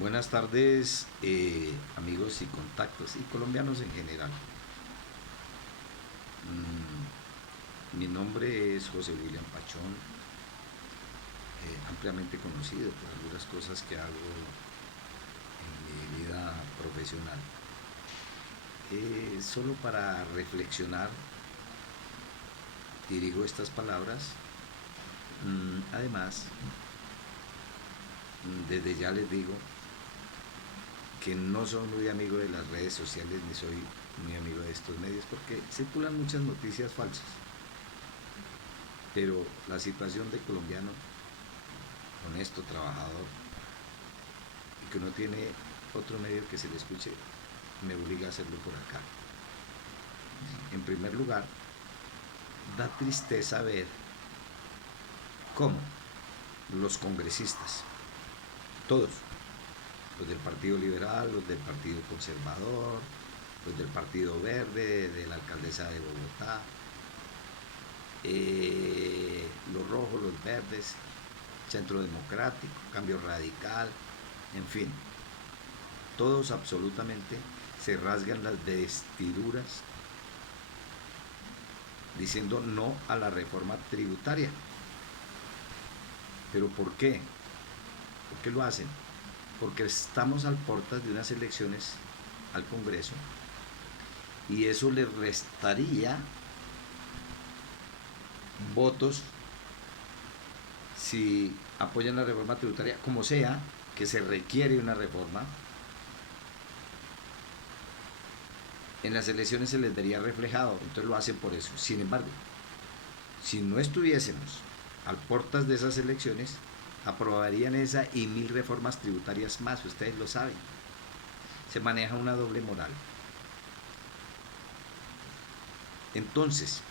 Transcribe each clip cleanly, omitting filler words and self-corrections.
Buenas tardes, amigos y contactos y colombianos en general. Mi nombre es José William Pachón, ampliamente conocido por algunas cosas que hago en mi vida profesional. Solo para reflexionar dirijo estas palabras. Además, desde ya les digo que no soy muy amigo de las redes sociales ni soy muy amigo de estos medios porque circulan muchas noticias falsas. Pero la situación del colombiano honesto, trabajador y que no tiene otro medio que se le escuche, me obliga a hacerlo por acá. En primer lugar, da tristeza ver cómo los congresistas, todos, los del Partido Liberal, los del Partido Conservador, los del Partido Verde, de la alcaldesa de Bogotá, los rojos, los verdes, Centro Democrático, Cambio Radical, en fin, todos absolutamente se rasgan las vestiduras diciendo no a la reforma tributaria. ¿Pero por qué? ¿Por qué lo hacen? Porque estamos a puertas de unas elecciones al Congreso y eso le restaría votos si apoyan la reforma tributaria, como sea, que se requiere una reforma. En las elecciones se les vería reflejado, entonces lo hacen por eso. Sin embargo, si no estuviésemos a puertas de esas elecciones, aprobarían esa y 1000 reformas tributarias más, ustedes lo saben. Se maneja una doble moral. Entonces,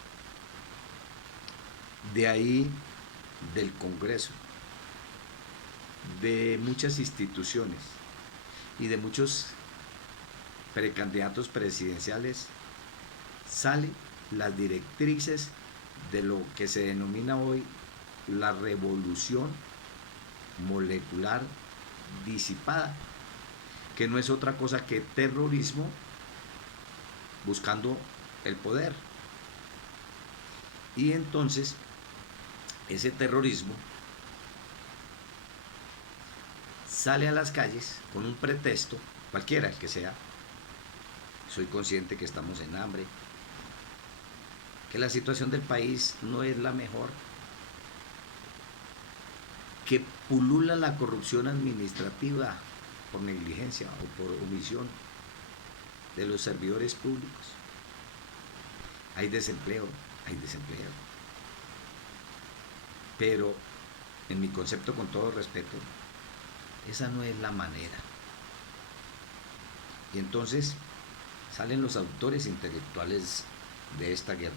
de ahí del Congreso, de muchas instituciones y de muchos precandidatos presidenciales salen las directrices de lo que se denomina hoy la revolución molecular disipada, que no es otra cosa que terrorismo buscando el poder. Y entonces ese terrorismo sale a las calles con un pretexto, cualquiera el que sea. Soy consciente que estamos en hambre, que la situación del país no es la mejor, que pulula la corrupción administrativa por negligencia o por omisión de los servidores públicos. Hay desempleo. Pero, en mi concepto, con todo respeto, esa no es la manera. Y entonces salen los autores intelectuales de esta guerra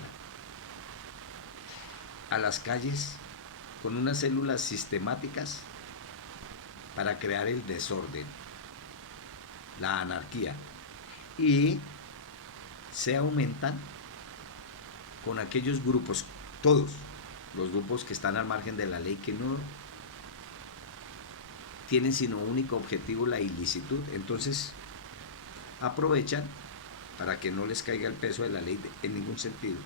a las calles con unas células sistemáticas para crear el desorden, la anarquía, y se aumentan con aquellos grupos, todos los grupos que están al margen de la ley, que no tienen sino único objetivo la ilicitud. Entonces aprovechan para que no les caiga el peso de la ley en ningún sentido,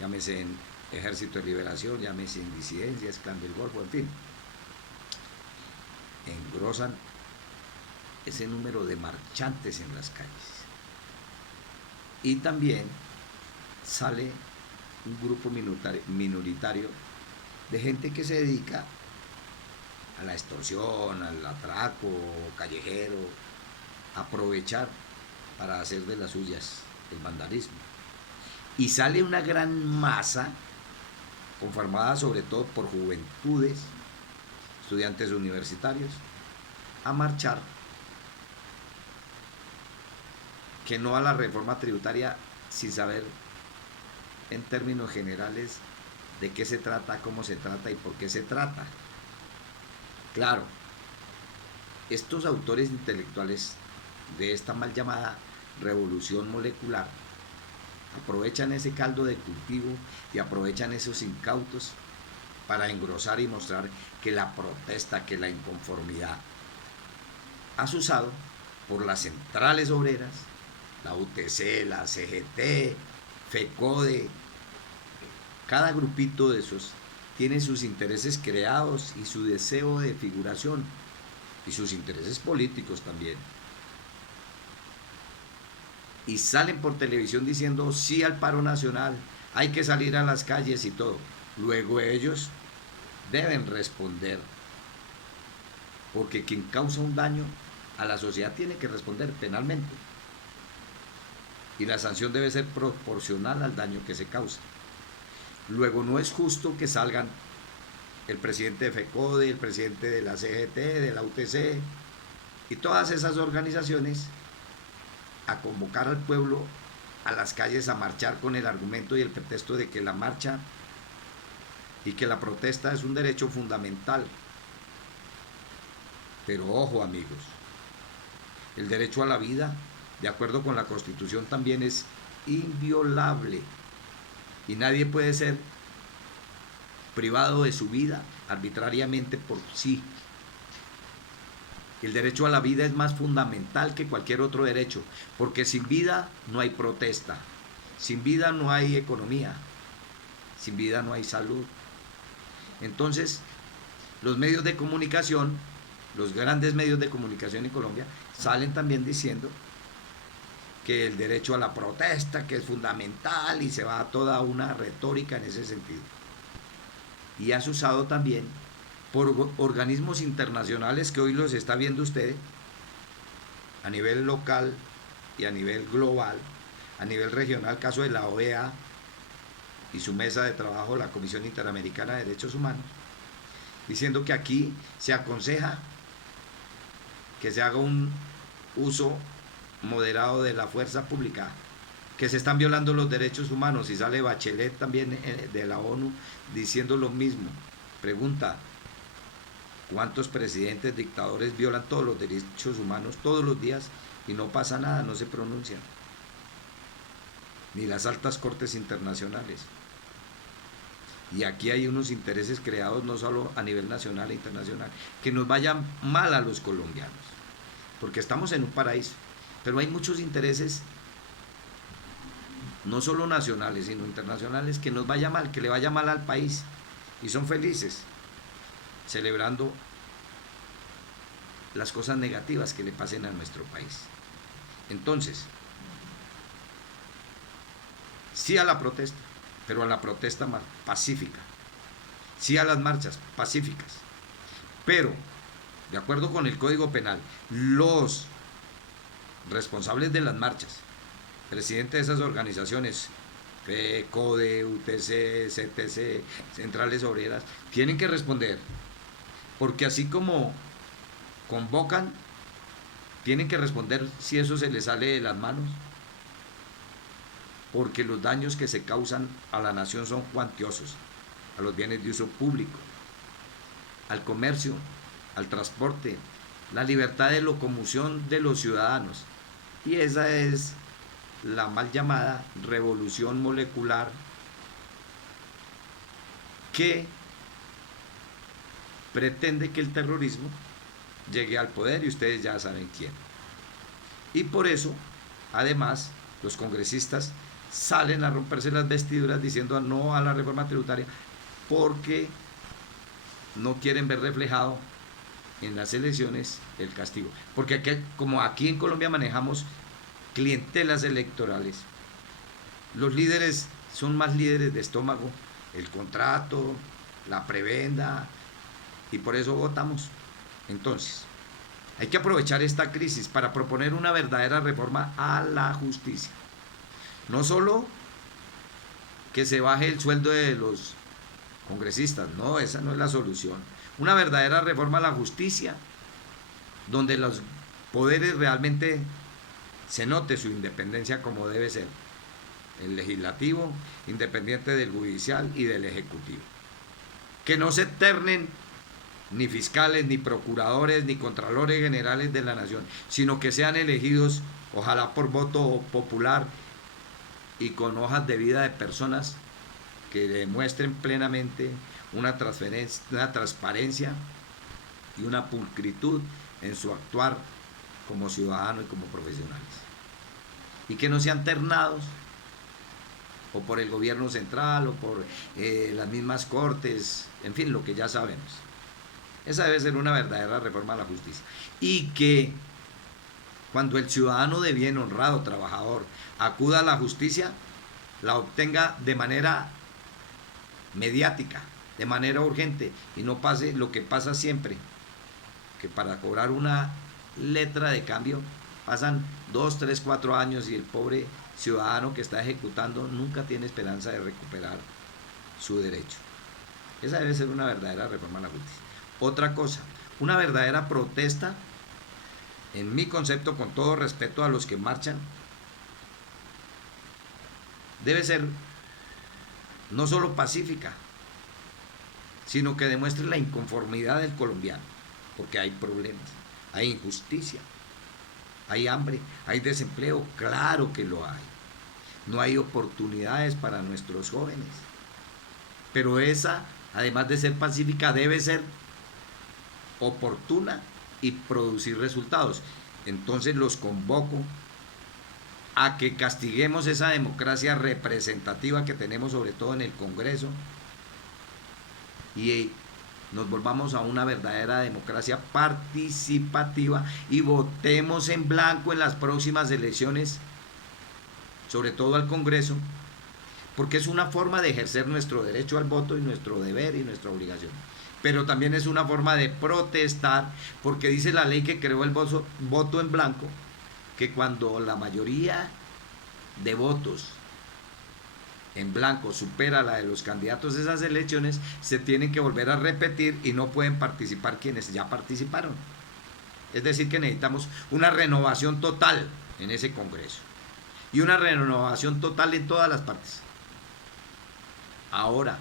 llámese en Ejército de Liberación, llámese en disidencias, Clan del Golfo, en fin, engrosan ese número de marchantes en las calles. Y también sale un grupo minoritario de gente que se dedica a la extorsión, al atraco callejero, a aprovechar para hacer de las suyas el vandalismo. Y sale una gran masa conformada sobre todo por juventudes, estudiantes universitarios, a marchar que no a la reforma tributaria, sin saber en términos generales de qué se trata, cómo se trata y por qué se trata. Claro, estos autores intelectuales de esta mal llamada revolución molecular aprovechan ese caldo de cultivo y aprovechan esos incautos para engrosar y mostrar que la protesta, que la inconformidad. asusado por las centrales obreras, la UTC, la CGT, FECODE. Cada grupito de esos tiene sus intereses creados y su deseo de figuración y sus intereses políticos también. Y salen por televisión diciendo sí al paro nacional, hay que salir a las calles y todo. Luego ellos deben responder, porque quien causa un daño a la sociedad tiene que responder penalmente. Y la sanción debe ser proporcional al daño que se causa. Luego no es justo que salgan el presidente de FECODE, el presidente de la CGT, de la UTC y todas esas organizaciones a convocar al pueblo a las calles a marchar con el argumento y el pretexto de que la marcha y que la protesta es un derecho fundamental. Pero ojo, amigos, el derecho a la vida, de acuerdo con la Constitución, también es inviolable y nadie puede ser privado de su vida arbitrariamente por sí. El derecho a la vida es más fundamental que cualquier otro derecho, porque sin vida no hay protesta, sin vida no hay economía, sin vida no hay salud. Entonces, los medios de comunicación, los grandes medios de comunicación en Colombia, salen también diciendo que el derecho a la protesta, que es fundamental, y se va a toda una retórica en ese sentido. Y es usado también por organismos internacionales que hoy los está viendo usted a nivel local y a nivel global, a nivel regional, caso de la OEA y su mesa de trabajo, la Comisión Interamericana de Derechos Humanos, diciendo que aquí se aconseja que se haga un uso moderado de la fuerza pública, que se están violando los derechos humanos, y sale Bachelet también de la ONU diciendo lo mismo. Pregunta, ¿cuántos presidentes dictadores violan todos los derechos humanos todos los días y no pasa nada, no se pronuncian? Ni las altas cortes internacionales. Y aquí hay unos intereses creados no solo a nivel nacional e internacional, que nos vayan mal a los colombianos, porque estamos en un paraíso, pero hay muchos intereses no solo nacionales, sino internacionales, que nos vaya mal, que le vaya mal al país, y son felices celebrando las cosas negativas que le pasen a nuestro país. Entonces, sí a la protesta, pero a la protesta pacífica, sí a las marchas pacíficas, pero de acuerdo con el Código Penal, los responsables de las marchas, presidentes de esas organizaciones, FECODE, UTC, CTC, Centrales Obreras, tienen que responder, porque así como convocan, tienen que responder si eso se les sale de las manos, porque los daños que se causan a la nación son cuantiosos, a los bienes de uso público, al comercio, al transporte, la libertad de locomoción de los ciudadanos. Y esa es la mal llamada revolución molecular, que pretende que el terrorismo llegue al poder, y ustedes ya saben quién. Y por eso, además, los congresistas salen a romperse las vestiduras diciendo no a la reforma tributaria, porque no quieren ver reflejado en las elecciones el castigo. Porque aquí, como aquí en Colombia manejamos clientelas electorales, los líderes son más líderes de estómago, el contrato, la prebenda, y por eso votamos. Entonces, hay que aprovechar esta crisis para proponer una verdadera reforma a la justicia. No solo que se baje el sueldo de los congresistas, no, esa no es la solución. Una verdadera reforma a la justicia, donde los poderes realmente se note su independencia como debe ser. El legislativo, independiente del judicial y del ejecutivo. Que no se ternen ni fiscales, ni procuradores, ni contralores generales de la nación, sino que sean elegidos, ojalá por voto popular, y con hojas de vida de personas que demuestren plenamente una transparencia y una pulcritud en su actuar como ciudadanos y como profesionales. Y que no sean ternados o por el gobierno central o por las mismas cortes, en fin, lo que ya sabemos. Esa debe ser una verdadera reforma a la justicia. Y que cuando el ciudadano de bien, honrado, trabajador, acuda a la justicia, la obtenga de manera mediática, de manera urgente, y no pase lo que pasa siempre, que para cobrar una letra de cambio pasan 2, 3, 4 años y el pobre ciudadano que está ejecutando nunca tiene esperanza de recuperar su derecho. Esa debe ser una verdadera reforma a la justicia. Otra cosa, una verdadera protesta, en mi concepto, con todo respeto a los que marchan, debe ser no solo pacífica, sino que demuestre la inconformidad del colombiano, porque hay problemas, hay injusticia, hay hambre, hay desempleo, claro que lo hay. No hay oportunidades para nuestros jóvenes. Pero esa, además de ser pacífica, debe ser oportuna y producir resultados. Entonces los convoco a que castiguemos esa democracia representativa que tenemos, sobre todo en el Congreso, y nos volvamos a una verdadera democracia participativa y votemos en blanco en las próximas elecciones, sobre todo al Congreso, porque es una forma de ejercer nuestro derecho al voto y nuestro deber y nuestra obligación. Pero también es una forma de protestar, porque dice la ley que creó el voto en blanco, que cuando la mayoría de votos en blanco supera la de los candidatos de esas elecciones, se tienen que volver a repetir y no pueden participar quienes ya participaron. Es decir, que necesitamos una renovación total en ese Congreso y una renovación total en todas las partes. Ahora,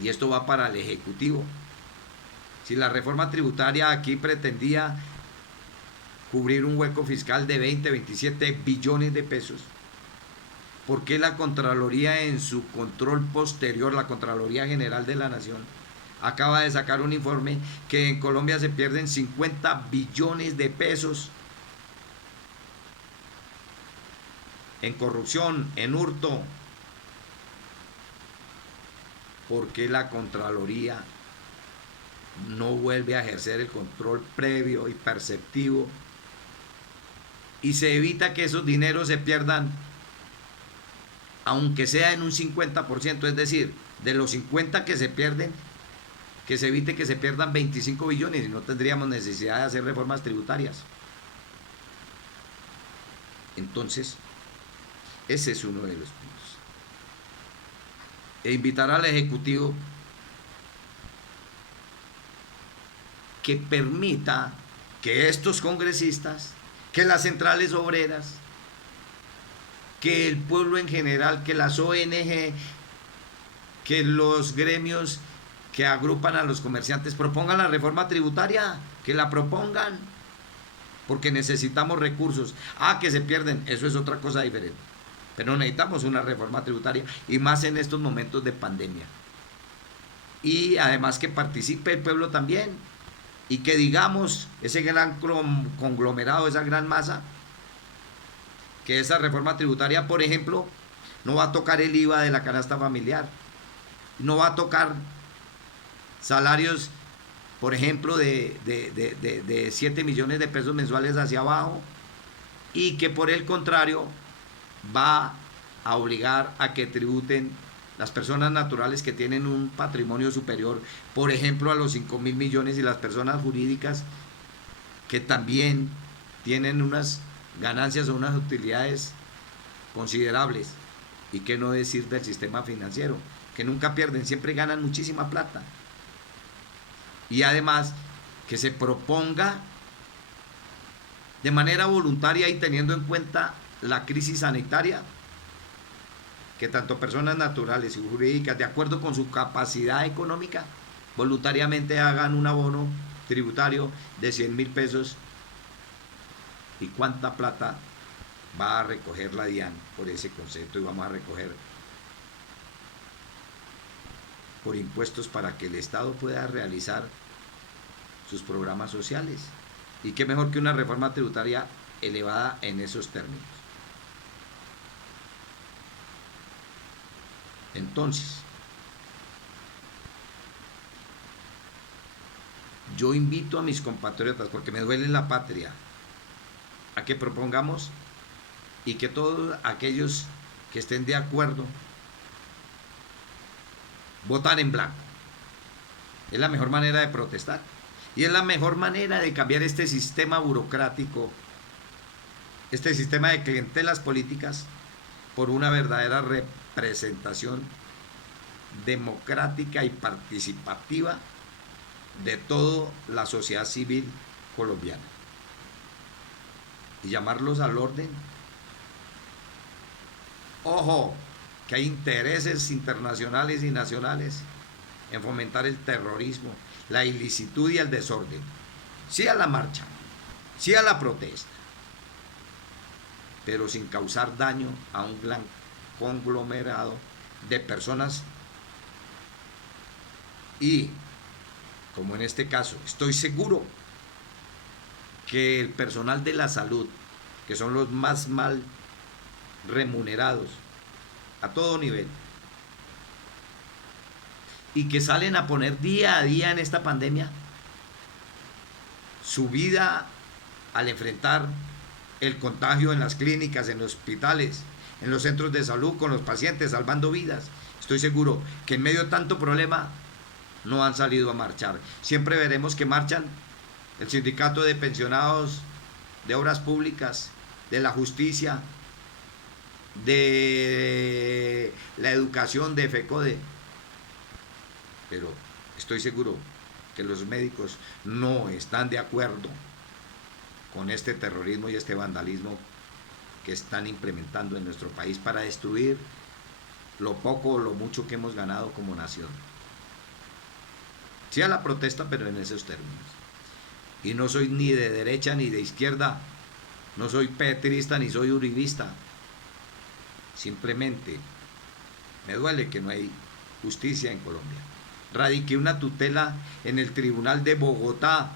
y esto va para el Ejecutivo, si la reforma tributaria aquí pretendía cubrir un hueco fiscal de 20, 27 billones de pesos, ¿por qué la Contraloría, en su control posterior, la Contraloría General de la Nación, acaba de sacar un informe que en Colombia se pierden 50 billones de pesos en corrupción, en hurto? ¿Por qué la Contraloría no vuelve a ejercer el control previo y perceptivo y se evita que esos dineros se pierdan, aunque sea en un 50%? Es decir, de los 50 que se pierden, que se evite que se pierdan 25 billones y no tendríamos necesidad de hacer reformas tributarias. Entonces, ese es uno de los puntos. E invitar al Ejecutivo que permita que estos congresistas, que las centrales obreras, que el pueblo en general, que las ONG, que los gremios que agrupan a los comerciantes propongan la reforma tributaria, que la propongan, porque necesitamos recursos. Que se pierden, eso es otra cosa diferente, pero necesitamos una reforma tributaria, y más en estos momentos de pandemia. Y además que participe el pueblo también, y que digamos, ese gran conglomerado, esa gran masa, que esa reforma tributaria, por ejemplo, no va a tocar el IVA de la canasta familiar, no va a tocar salarios, por ejemplo, de 7 millones de pesos mensuales hacia abajo, y que por el contrario va a obligar a que tributen las personas naturales que tienen un patrimonio superior, por ejemplo, a los 5.000 millones, y las personas jurídicas que también tienen unas ganancias o unas utilidades considerables. Y qué no decir del sistema financiero, que nunca pierden, siempre ganan muchísima plata. Y además que se proponga de manera voluntaria y teniendo en cuenta la crisis sanitaria, que tanto personas naturales y jurídicas, de acuerdo con su capacidad económica, voluntariamente hagan un abono tributario de 100.000 pesos. ¿Y cuánta plata va a recoger la DIAN por ese concepto? Y vamos a recoger por impuestos para que el Estado pueda realizar sus programas sociales. Y qué mejor que una reforma tributaria elevada en esos términos. Entonces, yo invito a mis compatriotas, porque me duele la patria, a que propongamos y que todos aquellos que estén de acuerdo votan en blanco. Es la mejor manera de protestar. Y es la mejor manera de cambiar este sistema burocrático, este sistema de clientelas políticas, por una verdadera representación democrática y participativa de toda la sociedad civil colombiana. Y llamarlos al orden. Ojo, que hay intereses internacionales y nacionales en fomentar el terrorismo, la ilicitud y el desorden. Sí a la marcha, sí a la protesta, pero sin causar daño a un gran conglomerado de personas. Y, como en este caso, estoy seguro que el personal de la salud, que son los más mal remunerados a todo nivel, y que salen a poner día a día en esta pandemia su vida al enfrentar el contagio en las clínicas, en los hospitales, en los centros de salud, con los pacientes, salvando vidas. Estoy seguro que en medio de tanto problema no han salido a marchar. Siempre veremos que marchan el sindicato de pensionados de obras públicas, de la justicia, de la educación, de FECODE. Pero estoy seguro que los médicos no están de acuerdo con este terrorismo y este vandalismo que están implementando en nuestro país para destruir lo poco o lo mucho que hemos ganado como nación. Sí a la protesta, pero en esos términos. Y no soy ni de derecha ni de izquierda, no soy petrista ni soy uribista. Simplemente me duele que no hay justicia en Colombia. Radiqué una tutela en el Tribunal de Bogotá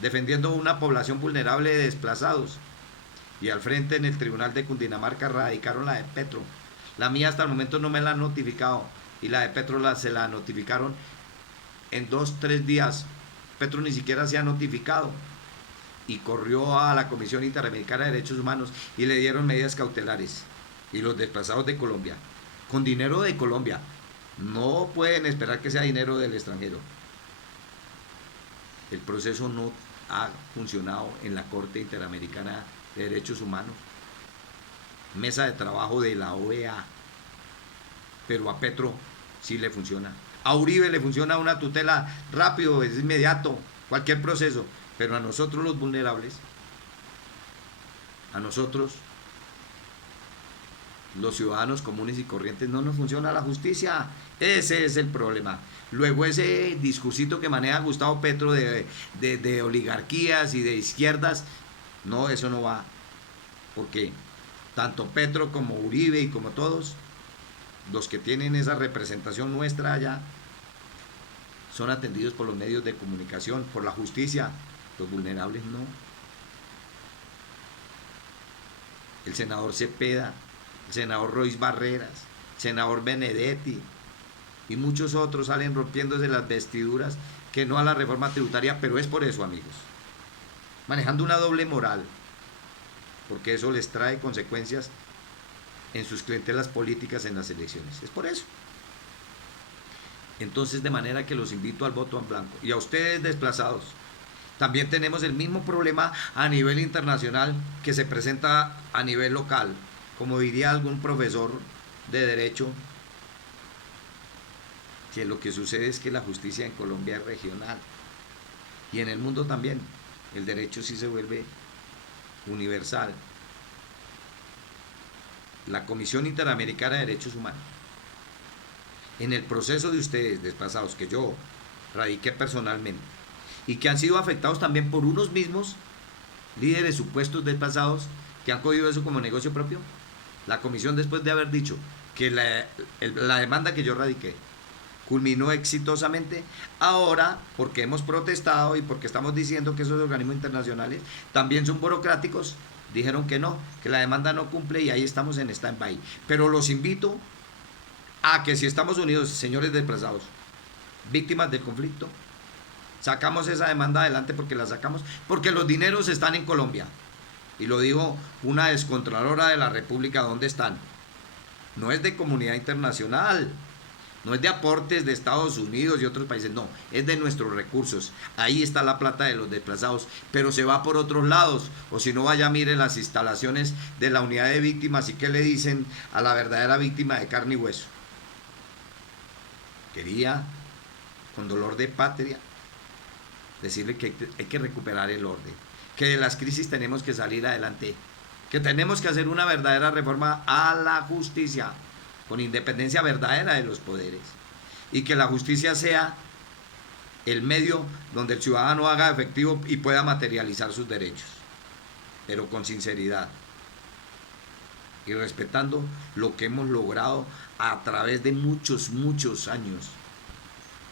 defendiendo una población vulnerable de desplazados, y al frente en el Tribunal de Cundinamarca radicaron la de Petro. La mía hasta el momento no me la han notificado, y la de Petro se la notificaron en 2-3 días. Petro ni siquiera se ha notificado, y corrió a la Comisión Interamericana de Derechos Humanos y le dieron medidas cautelares. Y los desplazados de Colombia, con dinero de Colombia, no pueden esperar que sea dinero del extranjero. El proceso no ha funcionado en la Corte Interamericana de Derechos Humanos, mesa de trabajo de la OEA, pero a Petro sí le funciona. A Uribe le funciona una tutela rápido, es inmediato, cualquier proceso, pero a nosotros los vulnerables, a nosotros los ciudadanos comunes y corrientes, no nos funciona la justicia. Ese es el problema. Luego ese discursito que maneja Gustavo Petro de oligarquías y de izquierdas, no, eso no va, porque tanto Petro como Uribe y como todos los que tienen esa representación nuestra allá son atendidos por los medios de comunicación, por la justicia. Los vulnerables no. El senador Cepeda, el senador Royce Barreras, el senador Benedetti y muchos otros salen rompiéndose las vestiduras que no a la reforma tributaria, pero es por eso, amigos, manejando una doble moral, porque eso les trae consecuencias en sus clientelas políticas en las elecciones. Es por eso. Entonces, de manera que los invito al voto en blanco. Y a ustedes desplazados, también tenemos el mismo problema a nivel internacional que se presenta a nivel local. Como diría algún profesor de derecho, que lo que sucede es que la justicia en Colombia es regional. Y en el mundo también. El derecho sí se vuelve universal. La Comisión Interamericana de Derechos Humanos, en el proceso de ustedes desplazados, que yo radiqué personalmente, y que han sido afectados también por unos mismos líderes supuestos desplazados que han cogido eso como negocio propio, la comisión, después de haber dicho que la demanda que yo radiqué culminó exitosamente. Ahora, porque hemos protestado y porque estamos diciendo que esos organismos internacionales también son burocráticos, dijeron que no, que la demanda no cumple y ahí estamos en stand-by. Pero los invito a que si Estados Unidos, señores desplazados, víctimas del conflicto, sacamos esa demanda adelante porque la sacamos, porque los dineros están en Colombia. Y lo dijo una excontralora de la República, ¿dónde están? No es de comunidad internacional, no es de aportes de Estados Unidos y otros países, no, es de nuestros recursos. Ahí está la plata de los desplazados, pero se va por otros lados. O si no, vaya, mire las instalaciones de la unidad de víctimas y qué le dicen a la verdadera víctima de carne y hueso. Quería, con dolor de patria, decirle que hay que recuperar el orden, que de las crisis tenemos que salir adelante, que tenemos que hacer una verdadera reforma a la justicia, con independencia verdadera de los poderes, y que la justicia sea el medio donde el ciudadano haga efectivo y pueda materializar sus derechos, pero con sinceridad y respetando lo que hemos logrado a través de muchos años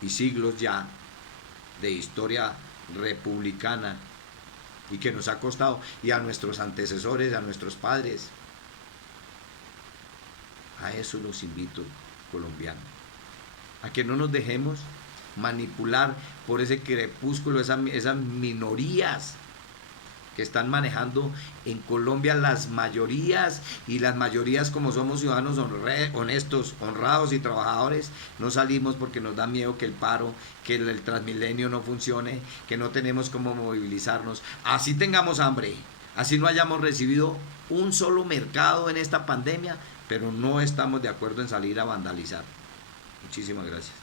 y siglos ya de historia republicana, y que nos ha costado, y a nuestros antecesores, a nuestros padres. A eso los invito, colombianos, a que no nos dejemos manipular por ese crepúsculo, esas minorías que están manejando en Colombia las mayorías, y las mayorías, como somos ciudadanos honestos, honrados y trabajadores, no salimos porque nos da miedo que el paro, que el Transmilenio no funcione, que no tenemos cómo movilizarnos, así tengamos hambre, así no hayamos recibido un solo mercado en esta pandemia, pero no estamos de acuerdo en salir a vandalizar. Muchísimas gracias.